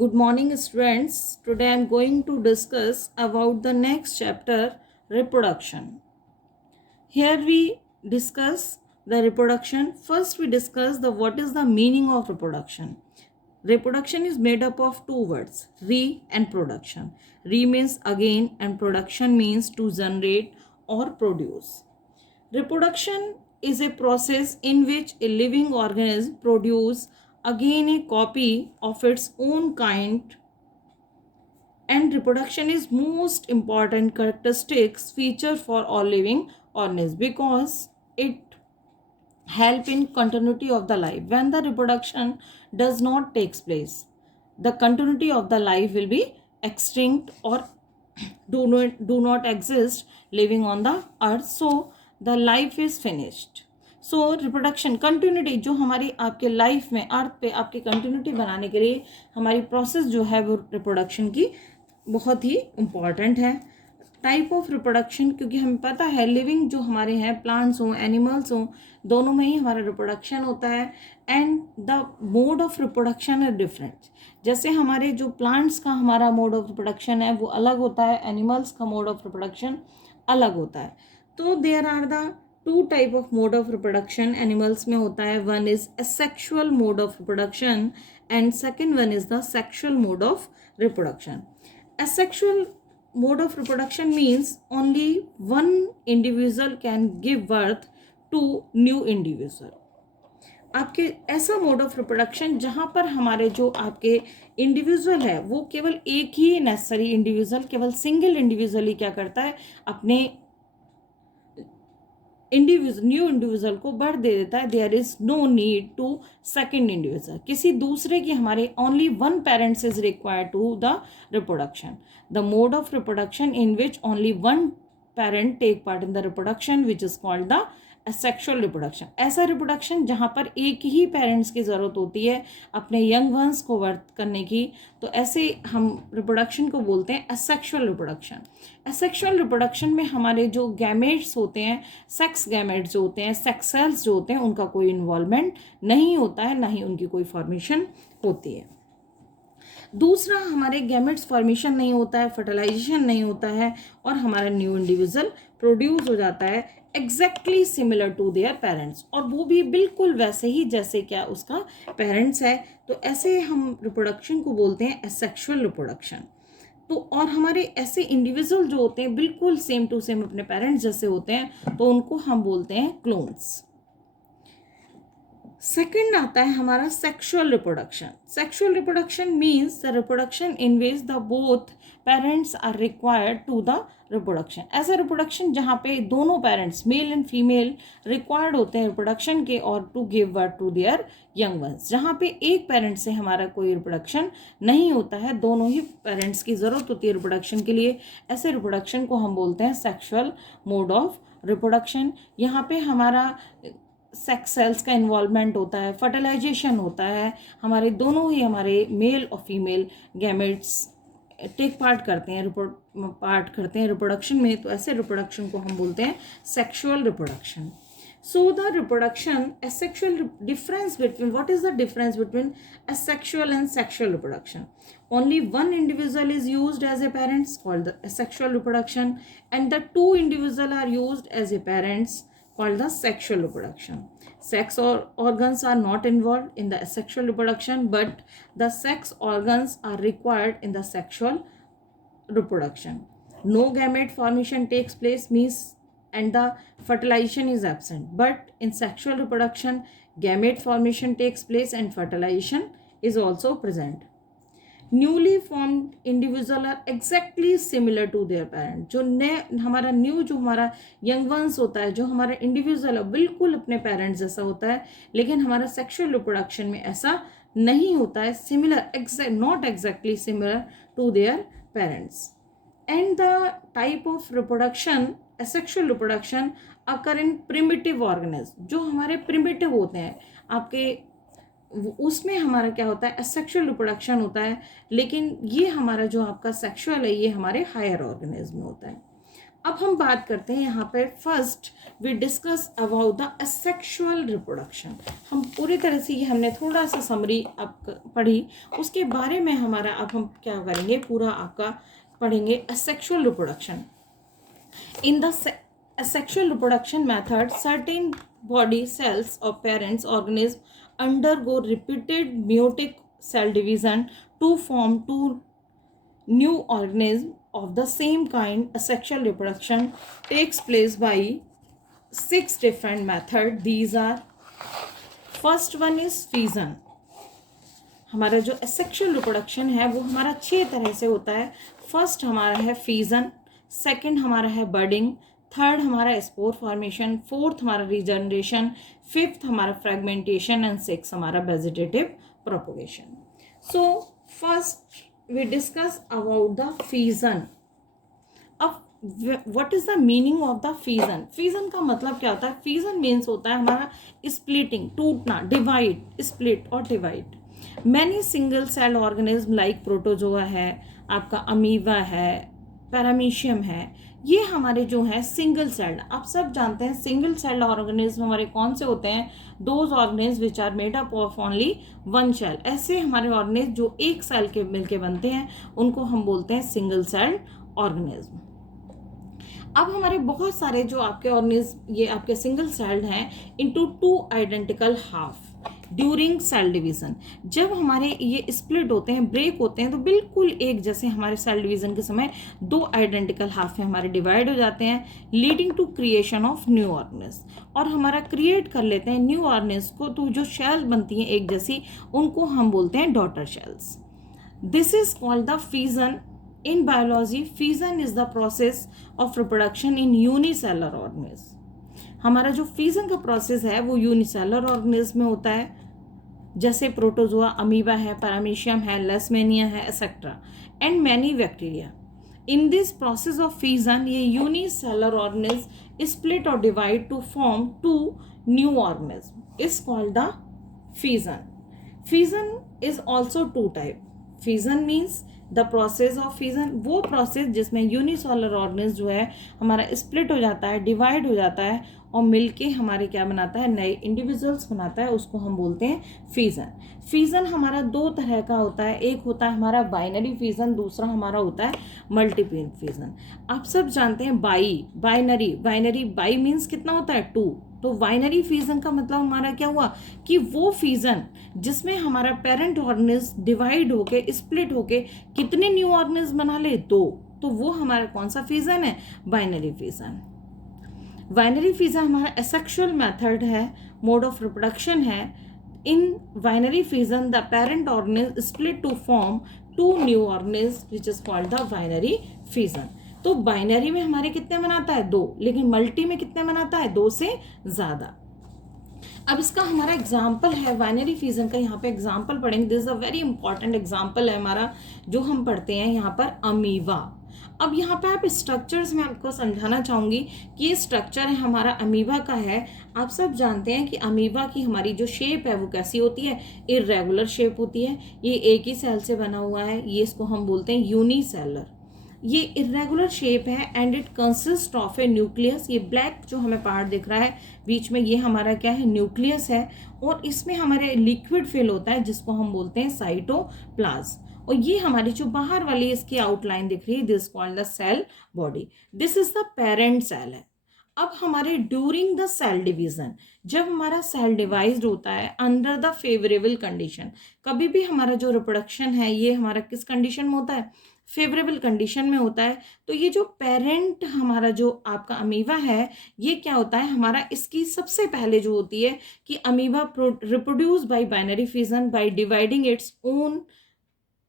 Good morning, students. Today I am going to discuss about the next chapter, reproduction. Here we discuss the reproduction. First we discuss the what is the meaning of reproduction. Reproduction is made up of two words, re and production. Re means again and production means to generate or produce. Reproduction is a process in which a living organism produces again a copy of its own kind, and reproduction is most important characteristics feature for all living organisms because it help in continuity of the life. When the reproduction does not takes place, the continuity of the life will be extinct or do not exist living on the earth, so the life is finished. So reproduction continuity जो हमारी आपके life में अर्थ पे आपकी continuity बनाने के लिए हमारी प्रोसेस जो है वो रिप्रोडक्शन की बहुत ही इम्पॉर्टेंट है. टाइप ऑफ रिप्रोडक्शन, क्योंकि हमें पता है लिविंग जो हमारे हैं प्लांट्स हों एनिमल्स हों दोनों में ही हमारा रिप्रोडक्शन होता है, and the mode of reproduction is different. जैसे हमारे जो प्लांट्स का हमारा मोड ऑफ रिप्रोडक्शन है वो अलग होता है, एनिमल्स का मोड ऑफ रिप्रोडक्शन अलग होता है. तो there are the two type of mode of reproduction animals में होता है. One is asexual mode of reproduction and second one is the sexual mode of reproduction. Asexual mode of reproduction means only one individual can give birth to new individual. आपके ऐसा mode of reproduction जहाँ पर हमारे जो आपके individual है वो केवल एक ही नेसेसरी इंडिविजुअल, केवल सिंगल इंडिविजुअल ही क्या करता है, अपने न्यू इंडिविजुअल को बर्थ दे देता है. There is no need to second individual. किसी दूसरे की हमारे only one parents is required to the reproduction. The mode of reproduction in which only one parent take part in the reproduction which is called the asexual reproduction. ऐसा reproduction जहाँ पर एक ही parents की ज़रूरत होती है अपने यंग वंस को बर्थ करने की, तो ऐसे हम रिप्रोडक्शन को बोलते हैं एसेक्सुअल रिप्रोडक्शन. एसेक्सुअल रिप्रोडक्शन में हमारे जो गैमेट्स होते हैं, सेक्स गैमेट्स जो होते हैं, सेक्स सेल्स जो होते हैं, उनका कोई इन्वॉल्वमेंट नहीं होता है, ना ही उनकी कोई फॉर्मेशन होती है. दूसरा, हमारे गैमेट्स फॉर्मेशन नहीं होता है, फर्टिलाइजेशन नहीं होता है, और हमारा न्यू इंडिविजुअल प्रोड्यूस हो जाता है exactly similar to their parents, और वो भी बिल्कुल वैसे ही जैसे क्या उसका पेरेंट्स है. तो ऐसे हम रिप्रोडक्शन को बोलते हैं एसेक्सुअल रिप्रोडक्शन. तो और हमारे ऐसे इंडिविजुअल जो होते हैं बिल्कुल सेम टू सेम अपने पेरेंट्स जैसे होते हैं, तो उनको हम बोलते हैं क्लोन्स. सेकेंड आता है हमारा sexual reproduction. Sexual reproduction means the reproduction in which the both parents are required to the reproduction. ऐसा रिप्रोडक्शन जहाँ पे दोनों parents male and female required होते हैं रिप्रोडक्शन के और to give birth to their young ones. जहाँ पे एक पेरेंट से हमारा कोई रिप्रोडक्शन नहीं होता है, दोनों ही पेरेंट्स की ज़रूरत होती है रिप्रोडक्शन के लिए, ऐसे रिप्रोडक्शन को हम बोलते हैं सेक्सुअल मोड ऑफ रिप्रोडक्शन. यहाँ पे हमारा सेक्स सेल्स का इन्वॉल्वमेंट होता है, फर्टिलाइजेशन होता है, हमारे दोनों ही हमारे मेल और फीमेल गैमेट्स टेक पार्ट करते हैं रिप्रोडक्शन में. तो ऐसे रिप्रोडक्शन को हम बोलते हैं sexual reproduction. So the reproduction asexual difference between, what is the difference between asexual and sexual reproduction? Only one individual is used as a parents called the asexual reproduction, and the two individuals are used as a parents called the sexual reproduction. Sex or organs are not involved in the asexual reproduction, but the sex organs are required in the sexual reproduction. No gamete formation takes place means, and the fertilization is absent. But in sexual reproduction, gamete formation takes place and fertilization is also present. Newly formed individual are exactly similar to their parent. जो नए हमारा new जो हमारा young ones होता है, जो हमारा individual है बिल्कुल अपने पेरेंट्स जैसा होता है, लेकिन हमारा सेक्सुअल रिप्रोडक्शन में ऐसा नहीं होता है. Similar not exactly similar to their parents. And the type of reproduction asexual reproduction occur in primitive organism. जो हमारे प्रिमिटिव होते हैं आपके, उसमें हमारा क्या होता है, एसेक्सुअल रिप्रोडक्शन होता है, लेकिन ये हमारा जो आपका सेक्सुअल है ये हमारे हायर ऑर्गेनिज्म में होता है. अब हम बात करते हैं यहाँ पे, first we discuss about the asexual reproduction. हम पूरी तरह से ये हमने थोड़ा सा समरी अब पढ़ी, उसके बारे में हमारा अब हम क्या करेंगे, पूरा आपका पढ़ेंगे asexual reproduction. In the asexual reproduction method, certain body cells of parents organism undergo repeated meiotic cell division to form two new organisms of the same kind. Asexual reproduction takes place by 6 different methods. These are, first one is fission. हमारा जो asexual reproduction है वो हमारा 6 तरह से होता है। First हमारा है फिजन, सेकंड हमारा है बर्डिंग, थर्ड हमारा स्पोर फॉर्मेशन, फोर्थ हमारा रीजनरेशन, फिफ्थ हमारा फ्रेगमेंटेशन एंड सिक्स हमारा vegetative propagation. So first we discuss about the fission. अब what is the meaning of the fission? Fission का मतलब क्या होता है? फिजन मीन्स होता है हमारा स्प्लिटिंग, टूटना, डिवाइड, स्प्लिट और divide. Many single cell organism like protozoa है, आपका अमीबा है, पैरामीशियम है, ये हमारे जो है सिंगल सेल्ड। आप सब जानते हैं सिंगल सेल्ड ऑर्गेनिज्म हमारे कौन से होते हैं? Those organism which are made up of only one cell. ऐसे हमारे ऑर्गेनिज्म जो एक सेल के मिलके बनते हैं उनको हम बोलते हैं सिंगल सेल्ड ऑर्गेनिज्म। अब हमारे बहुत सारे जो आपके ऑर्गेनिज्म ये आपके सिंगल सेल्ड हैं into two identical half during cell division. जब हमारे ये स्प्लिट होते हैं, ब्रेक होते हैं, तो बिल्कुल एक जैसे हमारे सेल डिवीजन के समय दो आइडेंटिकल हाफ में हमारे डिवाइड हो जाते हैं, leading to creation of new organism. और हमारा क्रिएट कर लेते हैं न्यू ऑर्गेनिज्म को, तो जो शेल बनती हैं एक जैसी उनको हम बोलते हैं daughter shells. This is called the fission. In biology, fission is the process of reproduction in unicellular organisms. हमारा जो फिजन का प्रोसेस है वो यूनिसेलर ऑर्गेनिज्म में होता है, जैसे प्रोटोजोआ, अमीबा है, पैरामीशियम है, लेशमेनिया है, etcetera, and many bacteria. In this process of fission ये यूनिसेलर ऑर्गेनिज्म स्प्लिट और divide to form two new organism is called the fission. Fission is also two type. Fission means the process of fission, वो प्रोसेस जिसमें unicellular organism जो है हमारा split हो जाता है, डिवाइड हो जाता है और मिलके हमारे क्या बनाता है, नए इंडिविजुअल्स बनाता है, उसको हम बोलते हैं फिजन। फिजन हमारा दो तरह का होता है, एक होता है हमारा बाइनरी फिजन, दूसरा हमारा होता है मल्टीपल फिजन। आप सब जानते हैं बाइनरी, बाई मीन्स कितना होता है? 2। तो बाइनरी फिजन का मतलब हमारा क्या हुआ कि वो फिजन जिसमें हमारा पेरेंट ऑर्गेनिज्म डिवाइड होके स्प्लिट होके कितने न्यू ऑर्गेनिज्म बना ले? 2। तो वो हमारा कौन सा फिजन है? Binary fission. बाइनरी फिजन हमारा एसेक्सुअल मेथड है, मोड ऑफ रिप्रोडक्शन है। In binary fission the parent organism split to form two new organism which is called the binary fission. तो बाइनरी में हमारे कितने बनाता है? 2, लेकिन मल्टी में कितने बनाता है? 2 से ज्यादा। अब इसका हमारा एग्जाम्पल है बाइनरी फिजन का, यहाँ पे एग्जाम्पल पढ़ेंगे। This is a very important example है हमारा जो हम पढ़ते हैं यहाँ पर, अमीबा। अब यहाँ पे आप स्ट्रक्चर्स में आपको समझाना चाहूंगी कि ये स्ट्रक्चर है हमारा अमीबा का है। आप सब जानते हैं कि अमीबा की हमारी जो शेप है वो कैसी होती है? इर्रेगुलर शेप होती है। ये एक ही सेल से बना हुआ है, ये इसको हम बोलते हैं यूनिसेलर। ये इरेगुलर शेप है and it consist of A nucleus. ये ब्लैक जो हमें पार्ट दिख रहा है बीच में, ये हमारा क्या है? न्यूक्लियस है। और इसमें हमारे लिक्विड फिल होता है जिसको हम बोलते हैं साइटोप्लाज्म। और ये हमारी जो बाहर वाली इसकी आउटलाइन दिख रही है, this called the cell body. This is the parent cell है। अब हमारे ड्यूरिंग द सेल डिवीजन, जब हमारा सेल डिवाइड होता है अंडर द फेवरेबल कंडीशन, कभी भी हमारा जो रिप्रोडक्शन है ये हमारा किस कंडीशन में होता है? फेवरेबल कंडीशन में होता है। तो ये जो पेरेंट हमारा जो आपका अमीबा है, ये क्या होता है हमारा, इसकी सबसे पहले जो होती है कि amoeba reproduce by binary fission by dividing its own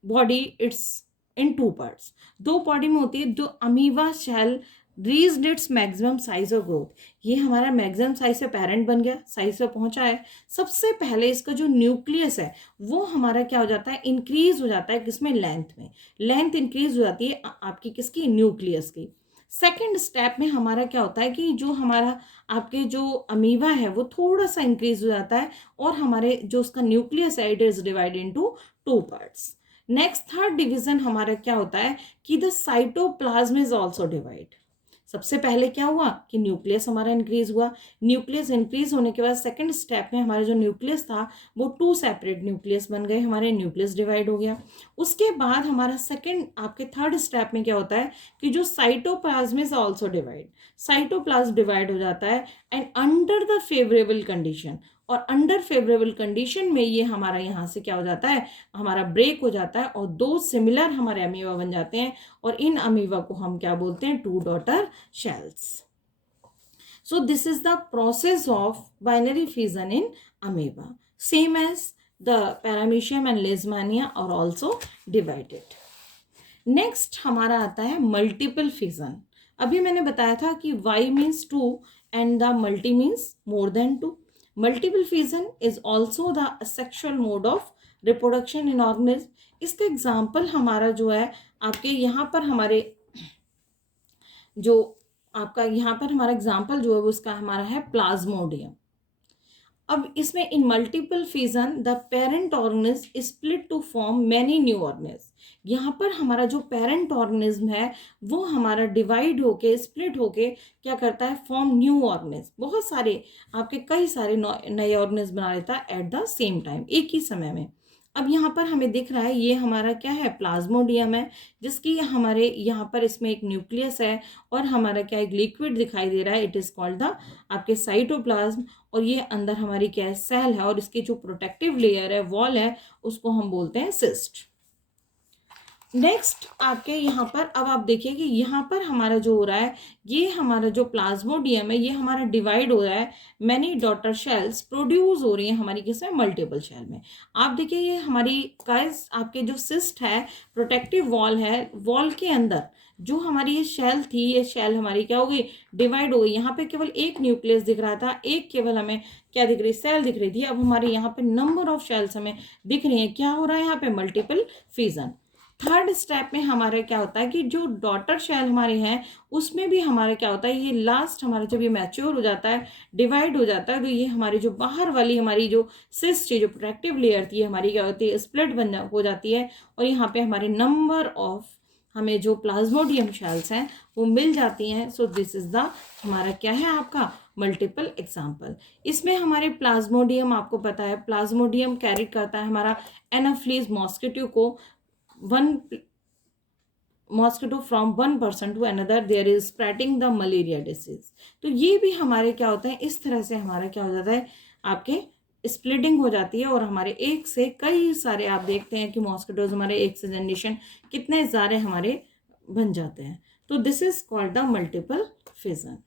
body its in 2 parts. 2 body में होती है। जो amoeba shall reached its maximum size और ग्रोथ, ये हमारा मैक्सिमम साइज से पेरेंट बन गया, साइज पे पहुंचा है। सबसे पहले इसका जो न्यूक्लियस है वो हमारा क्या हो जाता है? इंक्रीज हो जाता है। किसमें? लेंथ में। लेंथ इंक्रीज हो जाती है आपकी किसकी? न्यूक्लियस की। सेकेंड स्टेप में हमारा क्या होता है कि जो हमारा आपके जो अमीबा है वो थोड़ा सा इंक्रीज हो जाता है और हमारे जो उसका न्यूक्लियस है it is divided into 2 parts. Next third division हमारा क्या होता है कि the cytoplasm is also divide. सबसे पहले क्या हुआ कि न्यूक्लियस हमारा इंक्रीज हुआ। न्यूक्लियस इंक्रीज होने के बाद सेकंड स्टेप में हमारे जो न्यूक्लियस था वो 2 सेपरेट न्यूक्लियस बन गए, हमारे न्यूक्लियस डिवाइड हो गया। उसके बाद हमारा सेकंड आपके थर्ड स्टेप में क्या होता है कि जो cytoplasm is also divide, cytoplasm divide हो जाता है and under the favourable condition, और अंडर फेवरेबल कंडीशन में ये हमारा यहाँ से क्या हो जाता है, हमारा ब्रेक हो जाता है और 2 सिमिलर हमारे अमीबा बन जाते हैं, और इन अमीबा को हम क्या बोलते हैं, 2 daughter shells. So this is the process of binary fission in amoeba. Same as the paramecium and leishmania are also divided. Next हमारा आता है multiple fission. अभी मैंने बताया था कि Y means 2 and the multi means more than 2. Multiple fission is also the sexual mode of reproduction in organism. इसका example हमारा जो है आपके यहाँ पर हमारे जो आपका यहाँ पर हमारा एग्जाम्पल जो है उसका हमारा है प्लाज्मोडियम। अब इसमें in multiple fission the parent organism split to form many new organism. यहाँ पर हमारा जो पेरेंट ऑर्गेनिज्म है वो हमारा डिवाइड होके स्प्लिट होके क्या करता है, फॉर्म न्यू ऑर्गेनिज्म, बहुत सारे आपके कई सारे नए ऑर्गेनिज्म बना लेता है एट द सेम टाइम, एक ही समय में। अब यहाँ पर हमें दिख रहा है ये हमारा क्या है, प्लाज्मोडियम है, जिसकी हमारे यहाँ पर इसमें एक न्यूक्लियस है और हमारा क्या एक लिक्विड दिखाई दे रहा है, इट इज कॉल्ड द आपके साइटोप्लाज्म, और ये अंदर हमारी क्या है, सेल है, और इसकी जो प्रोटेक्टिव लेयर है, वॉल है, उसको हम बोलते हैं सिस्ट। नेक्स्ट आपके यहाँ पर अब आप देखिए कि यहाँ पर हमारा जो हो रहा है, ये हमारा जो प्लाज्मोडियम है ये हमारा डिवाइड हो रहा है, मैनी डॉटर शेल्स प्रोड्यूस हो रही है हमारी किसमें, मल्टीपल शेल में। आप देखिए ये हमारी गाइस आपके जो सिस्ट है, प्रोटेक्टिव वॉल है, वॉल के अंदर जो हमारी ये शेल थी, ये शेल हमारी क्या हो गई, डिवाइड हो गई। यहाँ पे केवल एक न्यूक्लियस दिख रहा था, एक केवल हमें क्या दिख रही, सेल दिख रही थी। अब हमारे यहाँ पे नंबर ऑफ शेल्स हमें दिख रही है, क्या हो रहा है यहाँ पे, मल्टीपल फिजन। थर्ड स्टेप में हमारे क्या होता है कि जो डॉटर शेल हमारे हैं उसमें भी हमारे क्या होता है, ये लास्ट हमारा जब ये मैच्योर हो जाता है, डिवाइड हो जाता है, तो ये हमारी जो बाहर वाली हमारी जो सिस्ट जो प्रोटेक्टिव लेयर थी हमारी क्या होती है, स्प्लिट हो जाती है, और यहाँ पे हमारे नंबर ऑफ हमें जो प्लाज्मोडियम शेल्स हैं वो मिल जाती हैं। सो दिस इज द हमारा क्या है आपका मल्टीपल एग्जाम्पल। इसमें हमारे प्लाज्मोडियम आपको पता है, प्लाज्मोडियम कैरी करता है हमारा एनाफ्लीज मॉस्किटो को, one mosquito from one person to another there is spreading the malaria disease। तो ये भी हमारे क्या होता है, इस तरह से हमारा क्या हो जाता है, आपके स्प्लिटिंग हो जाती है, और हमारे एक से कई सारे आप देखते हैं कि मॉस्किटोज हमारे एक से जनरेशन कितने सारे हमारे बन जाते हैं। तो this is called the multiple fission.